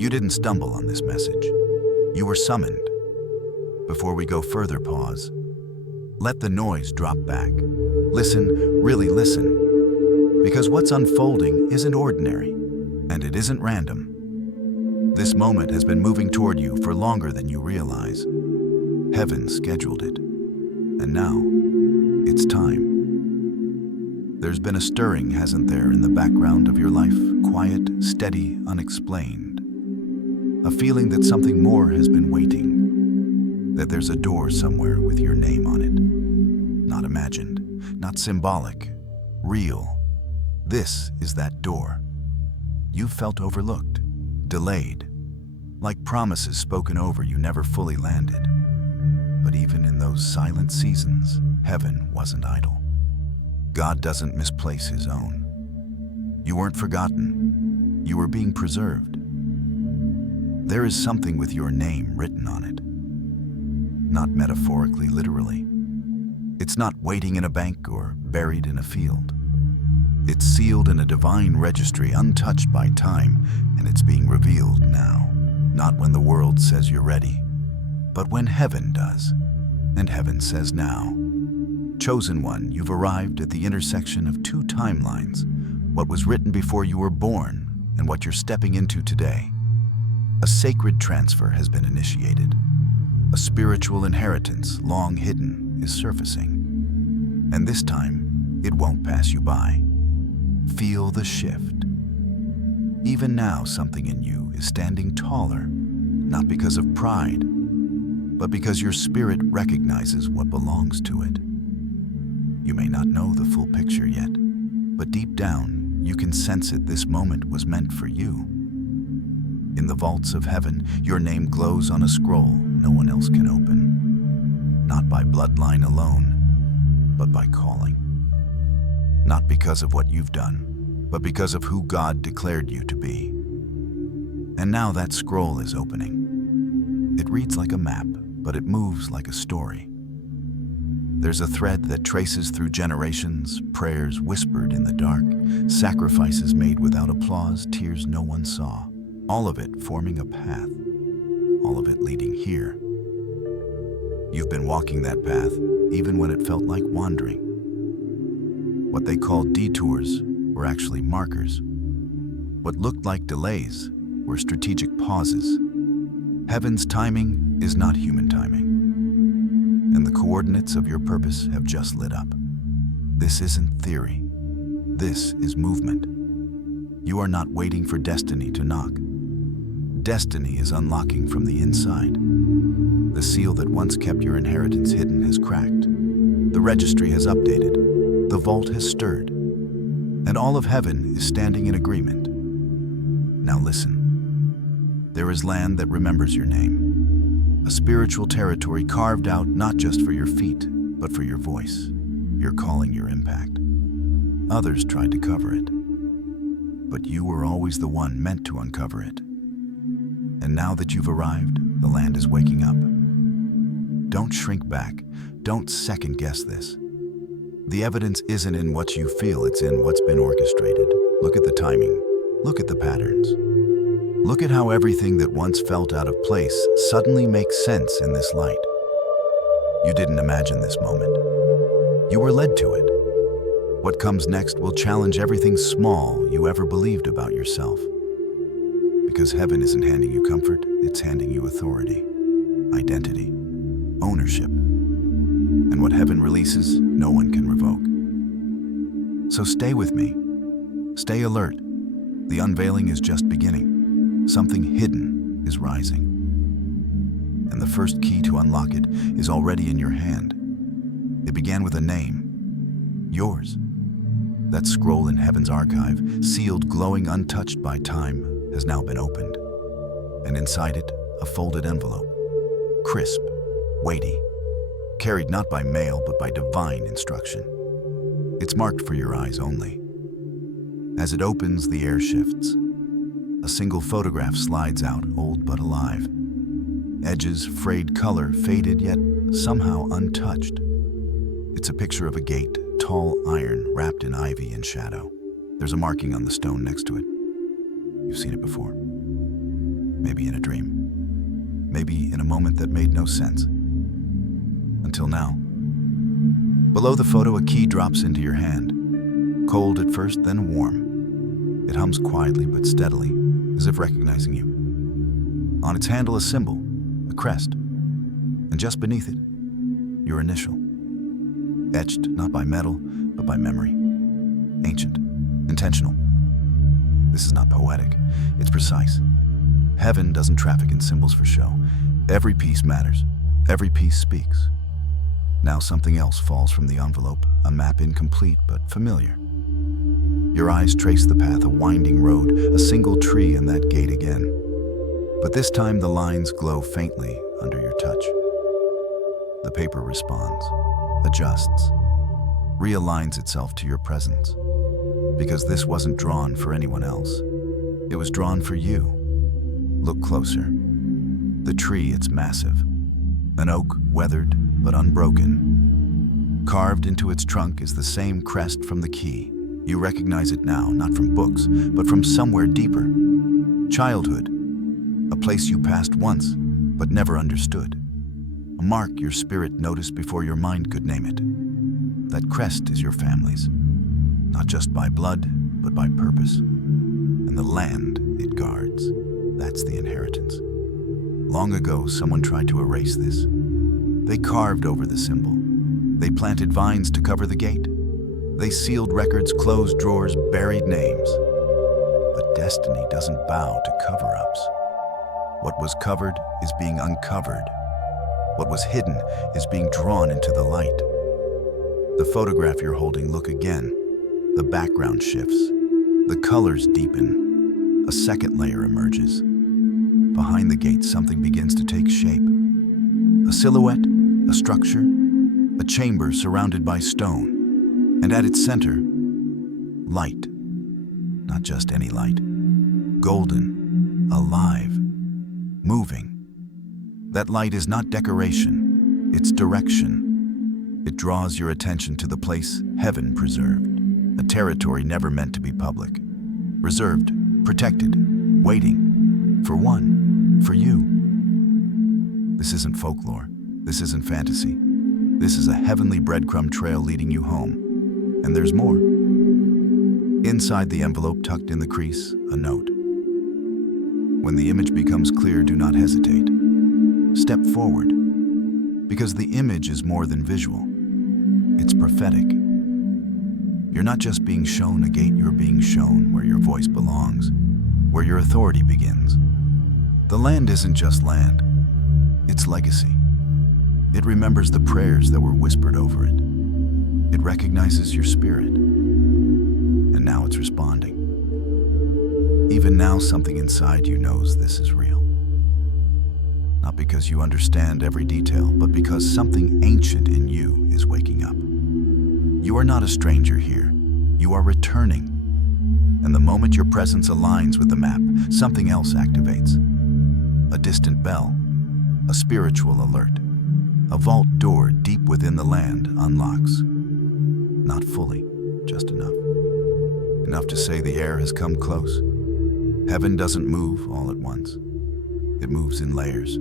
You didn't stumble on this message. You were summoned. Before we go further, pause. Let the noise drop back. Listen, really listen. Because what's unfolding isn't ordinary, and it isn't random. This moment has been moving toward you for longer than you realize. Heaven scheduled it. And now, it's time. There's been a stirring, hasn't there, in the background of your life? Quiet, steady, unexplained. A feeling that something more has been waiting. That there's a door somewhere with your name on it. Not imagined, not symbolic, real. This is that door. You've felt overlooked, delayed, like promises spoken over you never fully landed. But even in those silent seasons, heaven wasn't idle. God doesn't misplace his own. You weren't forgotten. You were being preserved. There is something with your name written on it. Not metaphorically, literally. It's not waiting in a bank or buried in a field. It's sealed in a divine registry, untouched by time, and it's being revealed now. Not when the world says you're ready, but when heaven does. And heaven says now. Chosen one, you've arrived at the intersection of two timelines, what was written before you were born and what you're stepping into today. A sacred transfer has been initiated. A spiritual inheritance, long hidden, is surfacing. And this time, it won't pass you by. Feel the shift. Even now, something in you is standing taller, not because of pride, but because your spirit recognizes what belongs to it. You may not know the full picture yet, but deep down, you can sense it. This moment was meant for you. In the vaults of heaven, your name glows on a scroll no one else can open. Not by bloodline alone, but by calling. Not because of what you've done, but because of who God declared you to be. And now that scroll is opening. It reads like a map, but it moves like a story. There's a thread that traces through generations, prayers whispered in the dark, sacrifices made without applause, tears no one saw. All of it forming a path, all of it leading here. You've been walking that path, even when it felt like wandering. What they called detours were actually markers. What looked like delays were strategic pauses. Heaven's timing is not human timing. And the coordinates of your purpose have just lit up. This isn't theory. This is movement. You are not waiting for destiny to knock. Destiny is unlocking from the inside. The seal that once kept your inheritance hidden has cracked. The registry has updated. The vault has stirred. And all of heaven is standing in agreement. Now listen. There is land that remembers your name. A spiritual territory carved out not just for your feet, but for your voice, your calling, your impact. Others tried to cover it, but you were always the one meant to uncover it. And now that you've arrived, the land is waking up. Don't shrink back. Don't second-guess this. The evidence isn't in what you feel, it's in what's been orchestrated. Look at the timing. Look at the patterns. Look at how everything that once felt out of place suddenly makes sense in this light. You didn't imagine this moment. You were led to it. What comes next will challenge everything small you ever believed about yourself. Because heaven isn't handing you comfort, it's handing you authority, identity, ownership. And what heaven releases, no one can revoke. So stay with me. Stay alert. The unveiling is just beginning. Something hidden is rising. And the first key to unlock it is already in your hand. It began with a name. Yours. That scroll in heaven's archive, sealed, glowing, untouched by time, has now been opened. And inside it, a folded envelope. Crisp, weighty, carried not by mail but by divine instruction. It's marked for your eyes only. As it opens, the air shifts. A single photograph slides out, old but alive. Edges, frayed color, faded yet somehow untouched. It's a picture of a gate, tall iron wrapped in ivy and shadow. There's a marking on the stone next to it. You've seen it before. maybe in a dream, maybe in a moment that made no sense. Until now. Below the photo, a key drops into your hand. Cold at first, then warm. It hums quietly but steadily, as if recognizing you. On its handle, a symbol, a crest, and just beneath it, your initial. Etched not by metal, but by memory. Ancient, intentional. This is not poetic, it's precise. Heaven doesn't traffic in symbols for show. Every piece matters, every piece speaks. Now something else falls from the envelope, a map incomplete but familiar. Your eyes trace the path, a winding road, a single tree, and that gate again. But this time the lines glow faintly under your touch. The paper responds, adjusts, realigns itself to your presence. Because this wasn't drawn for anyone else. It was drawn for you. Look closer. The tree, it's massive. An oak, weathered but unbroken. Carved into its trunk is the same crest from the key. You recognize it now, not from books, but from somewhere deeper. Childhood, a place you passed once, but never understood. A mark your spirit noticed before your mind could name it. That crest is your family's, not just by blood, but by purpose. And the land it guards, that's the inheritance. Long ago, someone tried to erase this. They carved over the symbol. They planted vines to cover the gate. They sealed records, closed drawers, buried names. But destiny doesn't bow to cover-ups. What was covered is being uncovered. What was hidden is being drawn into the light. The photograph you're holding, look again. The background shifts. The colors deepen. A second layer emerges. Behind the gate, something begins to take shape. A silhouette, a structure, a chamber surrounded by stone. And at its center, light. Not just any light. Golden, alive, moving. That light is not decoration, it's direction. It draws your attention to the place heaven preserved. A territory never meant to be public. Reserved, protected, waiting. For one, for you. This isn't folklore. This isn't fantasy. This is a heavenly breadcrumb trail leading you home. And there's more. Inside the envelope, tucked in the crease, a note. When the image becomes clear, do not hesitate. Step forward. Because the image is more than visual. It's prophetic. You're not just being shown a gate, you're being shown where your voice belongs, where your authority begins. The land isn't just land, it's legacy. It remembers the prayers that were whispered over it. It recognizes your spirit, and now it's responding. Even now, something inside you knows this is real. Not because you understand every detail, but because something ancient in you is waking up. You are not a stranger here. You are returning. And the moment your presence aligns with the map, something else activates. A distant bell, a spiritual alert. A vault door deep within the land unlocks. Not fully, just enough. Enough to say the air has come close. Heaven doesn't move all at once. It moves in layers.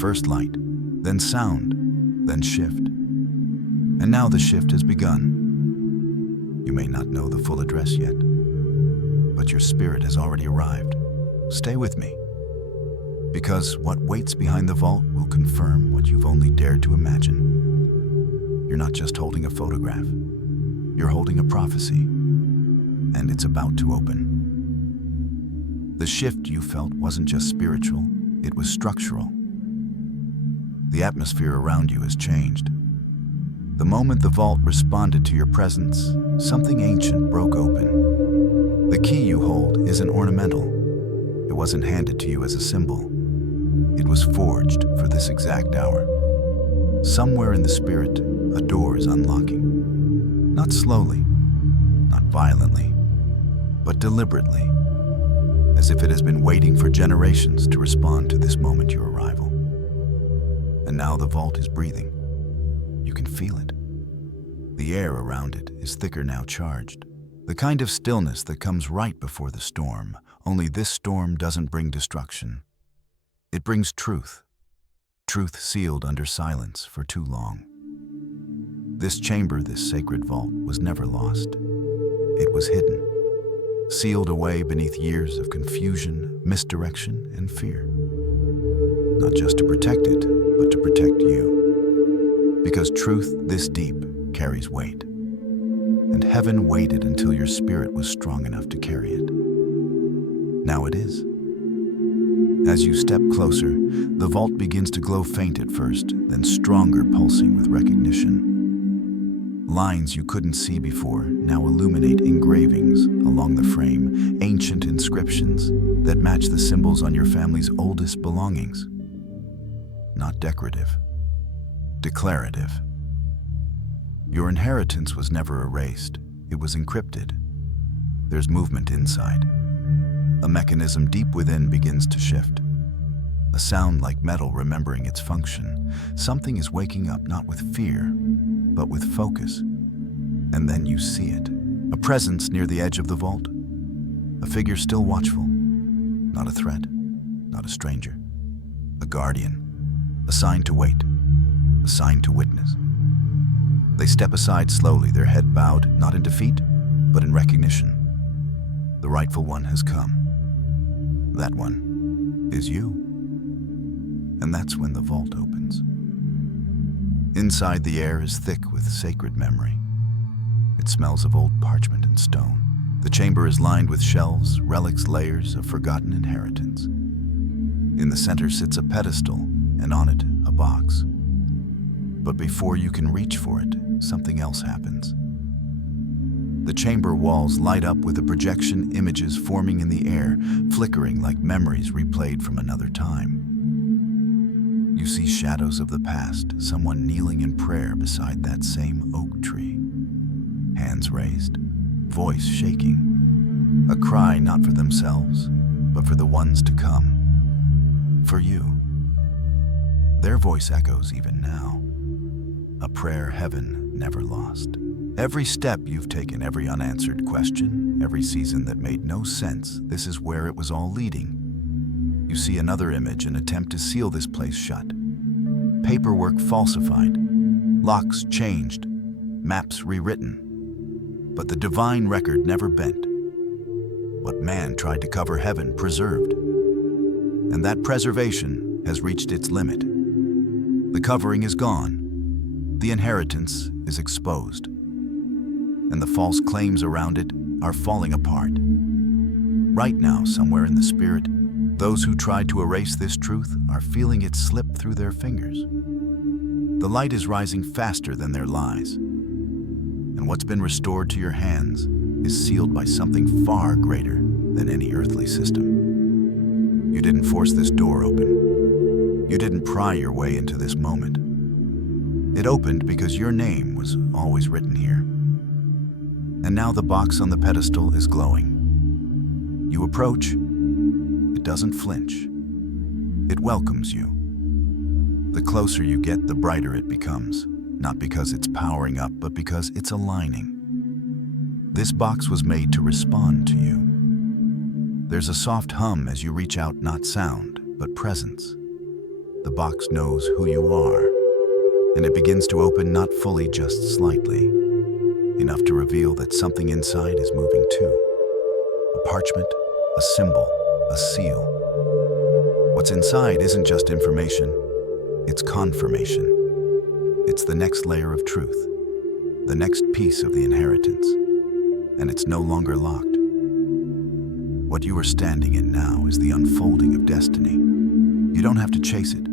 First light, then sound, then shift. And now the shift has begun. You may not know the full address yet, but your spirit has already arrived. Stay with me. Because what waits behind the vault will confirm what you've only dared to imagine. You're not just holding a photograph. You're holding a prophecy, and it's about to open. The shift you felt wasn't just spiritual, it was structural. The atmosphere around you has changed. The moment the vault responded to your presence, something ancient broke open. The key you hold isn't ornamental. It wasn't handed to you as a symbol. It was forged for this exact hour. Somewhere in the spirit, a door is unlocking. Not slowly, not violently, but deliberately, as if it has been waiting for generations to respond to this moment, your arrival. And now the vault is breathing. You can feel it. The air around it is thicker now, charged. The kind of stillness that comes right before the storm, only this storm doesn't bring destruction. It brings truth, truth sealed under silence for too long. This chamber, this sacred vault, was never lost. It was hidden, sealed away beneath years of confusion, misdirection, and fear. Not just to protect it, but to protect you. Because truth this deep carries weight. And heaven waited until your spirit was strong enough to carry it. Now it is. As you step closer, the vault begins to glow faint at first, then stronger, pulsing with recognition. Lines you couldn't see before now illuminate engravings along the frame, ancient inscriptions that match the symbols on your family's oldest belongings. Not decorative, declarative. Your inheritance was never erased, it was encrypted. There's movement inside. A mechanism deep within begins to shift. A sound like metal remembering its function. Something is waking up not with fear, but with focus. And then you see it. A presence near the edge of the vault. A figure still watchful. Not a threat, not a stranger. A guardian, assigned to wait, assigned to witness. They step aside slowly, their head bowed, not in defeat, but in recognition. The rightful one has come. That one is you. And that's when the vault opens. Inside, the air is thick with sacred memory. It smells of old parchment and stone. The chamber is lined with shelves, relics, layers of forgotten inheritance. In the center sits a pedestal, and on it, a box. But before you can reach for it, something else happens. The chamber walls light up with a projection, images forming in the air, flickering like memories replayed from another time. You see shadows of the past, someone kneeling in prayer beside that same oak tree. Hands raised, voice shaking. A cry not for themselves, but for the ones to come. For you. Their voice echoes even now. A prayer heaven never lost. Every step you've taken, every unanswered question, every season that made no sense, this is where it was all leading. You see another image, an attempt to seal this place shut. Paperwork falsified, locks changed, maps rewritten. But the divine record never bent. What man tried to cover, heaven preserved. And that preservation has reached its limit. The covering is gone. The inheritance is exposed. And the false claims around it are falling apart. Right now, somewhere in the spirit, those who tried to erase this truth are feeling it slip through their fingers. The light is rising faster than their lies. And what's been restored to your hands is sealed by something far greater than any earthly system. You didn't force this door open. You didn't pry your way into this moment. It opened because your name was always written here. And now the box on the pedestal is glowing. You approach. It doesn't flinch. It welcomes you. The closer you get, the brighter it becomes, not because it's powering up, but because it's aligning. This box was made to respond to you. There's a soft hum as you reach out, not sound, but presence. The box knows who you are, and it begins to open, not fully, just slightly, enough to reveal that something inside is moving too. A parchment, a symbol, a seal. What's inside isn't just information, it's confirmation. It's the next layer of truth, the next piece of the inheritance, and it's no longer locked. What you are standing in now is the unfolding of destiny. You don't have to chase it.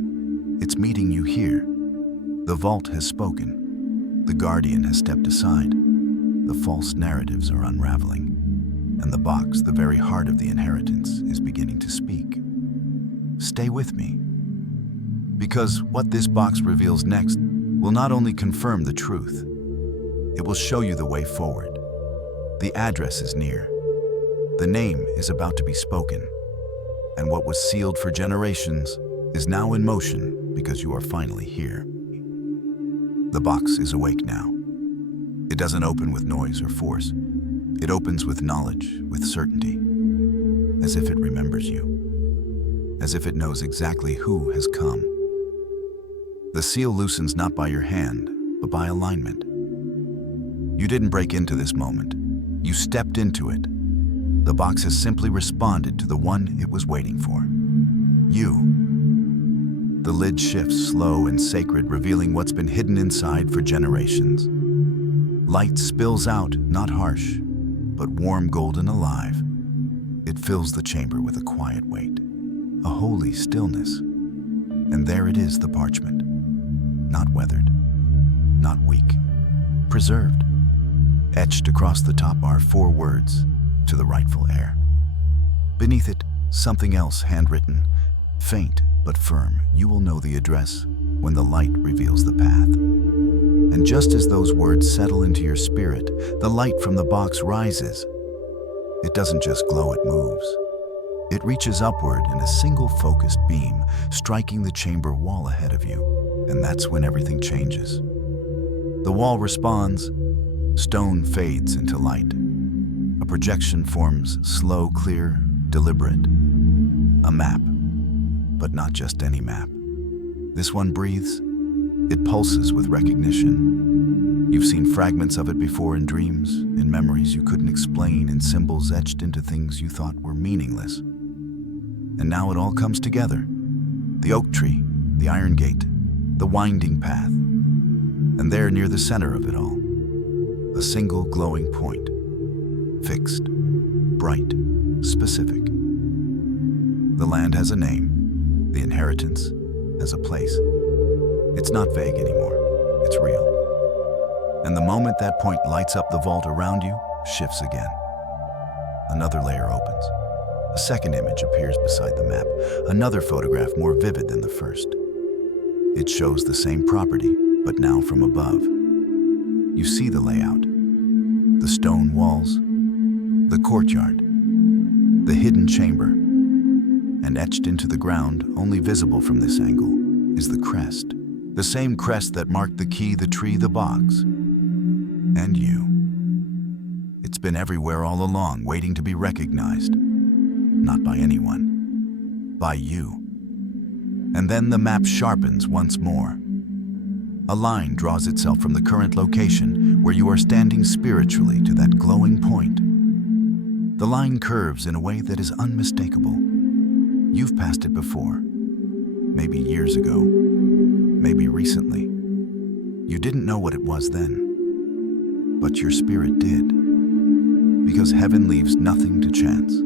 It's meeting you here. The vault has spoken. The guardian has stepped aside. The false narratives are unraveling. And the box, the very heart of the inheritance, is beginning to speak. Stay with me. Because what this box reveals next will not only confirm the truth, it will show you the way forward. The address is near. The name is about to be spoken. And what was sealed for generations is now in motion because you are finally here. The box is awake now. It doesn't open with noise or force. It opens with knowledge, with certainty, as if it remembers you. as if it knows exactly who has come. The seal loosens not by your hand, but by alignment. You didn't break into this moment. You stepped into it. The box has simply responded to the one it was waiting for. You. The lid shifts, slow and sacred, revealing what's been hidden inside for generations. Light spills out, not harsh, but warm, golden, alive. It fills the chamber with a quiet weight, a holy stillness. And there it is, the parchment. Not weathered, not weak, preserved. Etched across the top are 4 words, to the rightful heir. Beneath it, something else handwritten, faint but firm. You will know the address when the light reveals the path. And just as those words settle into your spirit, the light from the box rises. It doesn't just glow, it moves. It reaches upward in a single focused beam, striking the chamber wall ahead of you. And that's when everything changes. The wall responds. Stone fades into light. A projection forms, slow, clear, deliberate. A map, but not just any map. This one breathes. It pulses with recognition. You've seen fragments of it before in dreams, in memories you couldn't explain, in symbols etched into things you thought were meaningless. And now it all comes together. The oak tree, the iron gate, the winding path. And there, near the center of it all, a single glowing point. Fixed, bright, specific. The land has a name. The inheritance has a place. It's not vague anymore. It's real. And the moment that point lights up, the vault around you shifts again. Another layer opens. A second image appears beside the map, another photograph more vivid than the first. It shows the same property, but now from above. You see the layout, the stone walls, the courtyard, the hidden chamber, and etched into the ground, only visible from this angle, is the crest. The same crest that marked the key, the tree, the box. And you. It's been everywhere all along, waiting to be recognized. Not by anyone, by you. And then the map sharpens once more. A line draws itself from the current location where you are standing spiritually to that glowing point. The line curves in a way that is unmistakable. You've passed it before, maybe years ago, maybe recently. You didn't know what it was then, but your spirit did, because heaven leaves nothing to chance.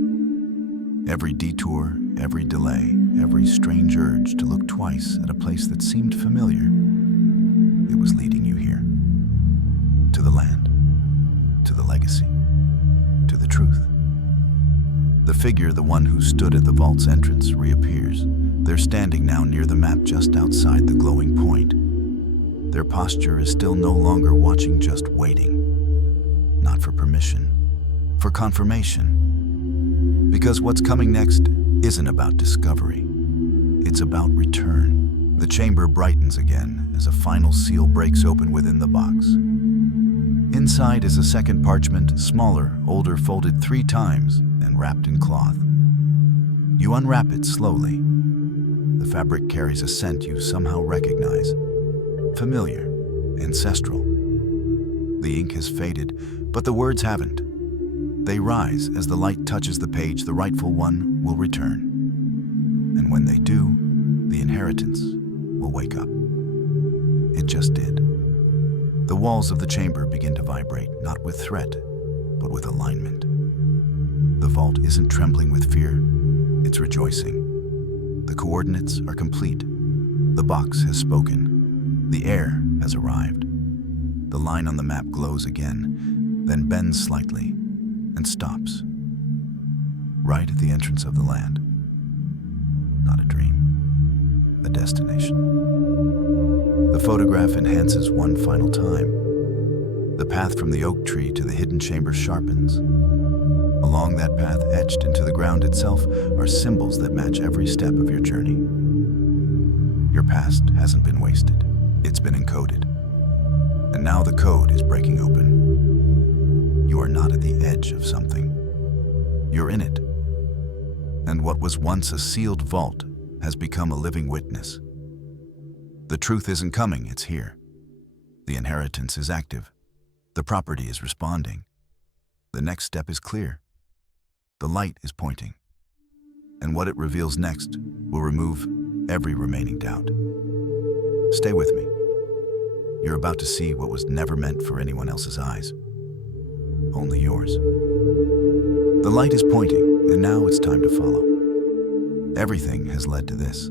Every detour, every delay, every strange urge to look twice at a place that seemed familiar, it was leading you here. To the land, to the legacy, to the truth. The figure, the one who stood at the vault's entrance, reappears. They're standing now near the map just outside the glowing point. Their posture is still no longer watching, just waiting. Not for permission, for confirmation. Because what's coming next isn't about discovery. It's about return. The chamber brightens again as a final seal breaks open within the box. Inside is a second parchment, smaller, older, folded 3 times and wrapped in cloth. You unwrap it slowly. The fabric carries a scent you somehow recognize. Familiar, ancestral. The ink has faded, but the words haven't. They rise as the light touches the page. The rightful one will return. And when they do, the inheritance will wake up. It just did. The walls of the chamber begin to vibrate, not with threat, but with alignment. The vault isn't trembling with fear, it's rejoicing. The coordinates are complete. The box has spoken. The heir has arrived. The line on the map glows again, then bends slightly and stops. Right at the entrance of the land. Not a dream, a destination. The photograph enhances one final time. The path from the oak tree to the hidden chamber sharpens. Along that path, etched into the ground itself, are symbols that match every step of your journey. Your past hasn't been wasted. It's been encoded. And now the code is breaking open. You are not at the edge of something. You're in it. and what was once a sealed vault has become a living witness. The truth isn't coming, it's here. The inheritance is active. The property is responding. The next step is clear. The light is pointing. And what it reveals next will remove every remaining doubt. Stay with me. You're about to see what was never meant for anyone else's eyes. Only yours. The light is pointing, and now it's time to follow. Everything has led to this.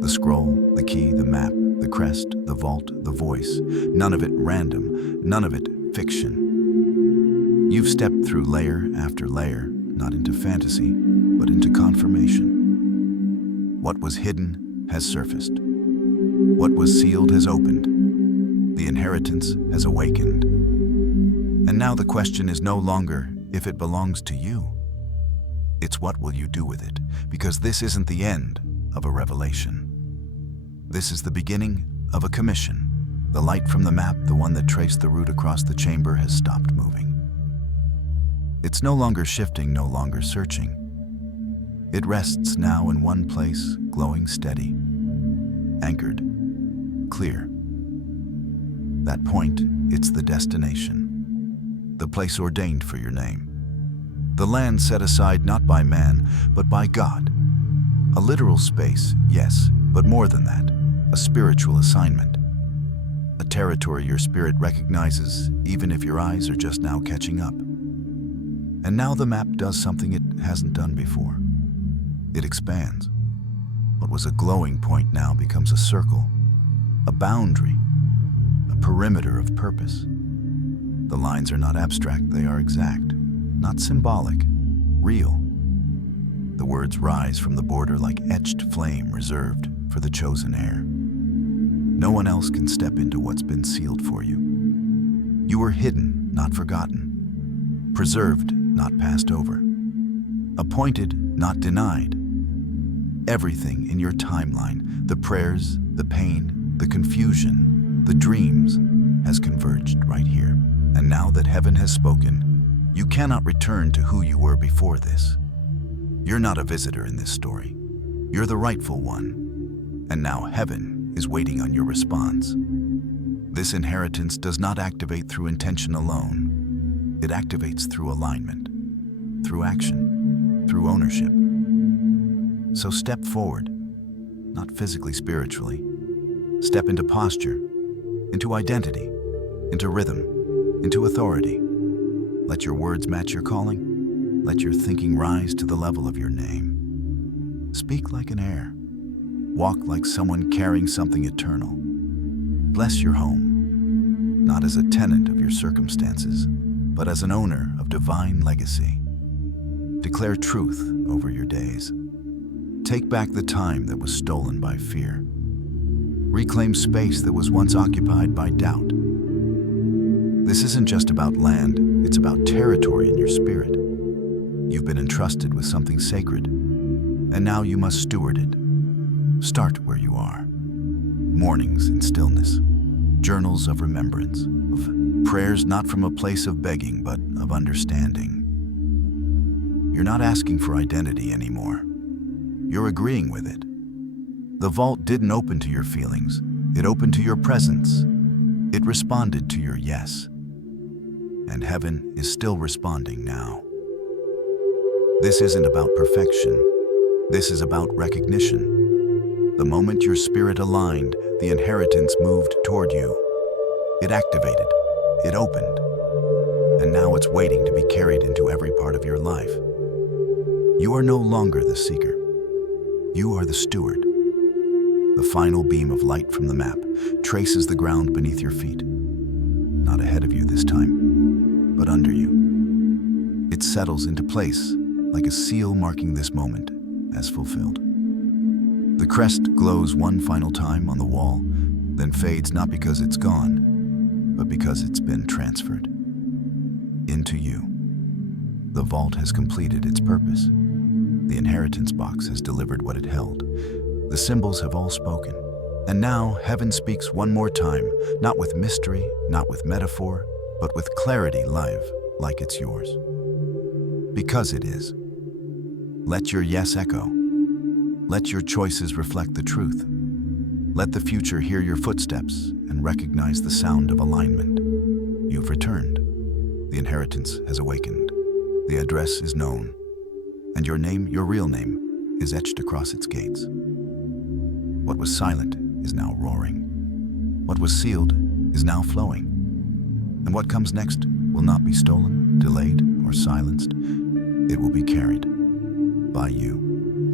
The scroll, the key, the map, the crest, the vault, the voice. None of it random, none of it fiction. You've stepped through layer after layer, not into fantasy, but into confirmation. What was hidden has surfaced. What was sealed has opened. The inheritance has awakened. And now the question is no longer if it belongs to you. It's what will you do with it, because this isn't the end of a revelation. This is the beginning of a commission. The light from the map, the one that traced the route across the chamber, has stopped moving. It's no longer shifting, no longer searching. It rests now in one place, glowing steady, anchored, clear. That point, it's the destination, the place ordained for your name. The land set aside not by man, but by God. A literal space, yes, but more than that, a spiritual assignment. A territory your spirit recognizes, even if your eyes are just now catching up. And now the map does something it hasn't done before. It expands. What was a glowing point now becomes a circle, a boundary, a perimeter of purpose. The lines are not abstract, they are exact, not symbolic, real. The words rise from the border like etched flame reserved for the chosen heir. No one else can step into what's been sealed for you. You were hidden, not forgotten. Preserved, not passed over. Appointed, not denied. Everything in your timeline, the prayers, the pain, the confusion, the dreams, has converged right here. And now that heaven has spoken, you cannot return to who you were before this. You're not a visitor in this story. You're the rightful one. And now heaven is waiting on your response. This inheritance does not activate through intention alone. It activates through alignment, through action, through ownership. So step forward, not physically, spiritually. Step into posture, into identity, into rhythm, into authority. Let your words match your calling. Let your thinking rise to the level of your name. Speak like an heir. Walk like someone carrying something eternal. Bless your home, not as a tenant of your circumstances, but as an owner of divine legacy. Declare truth over your days. Take back the time that was stolen by fear. Reclaim space that was once occupied by doubt. This isn't just about land, it's about territory in your spirit. You've been entrusted with something sacred, and now you must steward it. Start where you are. Mornings in stillness, journals of remembrance, of prayers not from a place of begging, but of understanding. You're not asking for identity anymore. You're agreeing with it. The vault didn't open to your feelings. It opened to your presence. It responded to your yes. And heaven is still responding now. This isn't about perfection. This is about recognition. The moment your spirit aligned, the inheritance moved toward you. It activated. It opened. And now it's waiting to be carried into every part of your life. You are no longer the seeker. You are the steward. The final beam of light from the map traces the ground beneath your feet. Not ahead of you this time, but under you. It settles into place like a seal marking this moment as fulfilled. The crest glows one final time on the wall, then fades not because it's gone, but because it's been transferred into you. The vault has completed its purpose. The inheritance box has delivered what it held. The symbols have all spoken. And now heaven speaks one more time, not with mystery, not with metaphor, but with clarity live, like it's yours. Because it is. Let your yes echo. Let your choices reflect the truth. Let the future hear your footsteps and recognize the sound of alignment. You've returned. The inheritance has awakened. The address is known. And your name, your real name, is etched across its gates. What was silent is now roaring. What was sealed is now flowing. And what comes next will not be stolen, delayed, or silenced. It will be carried by you.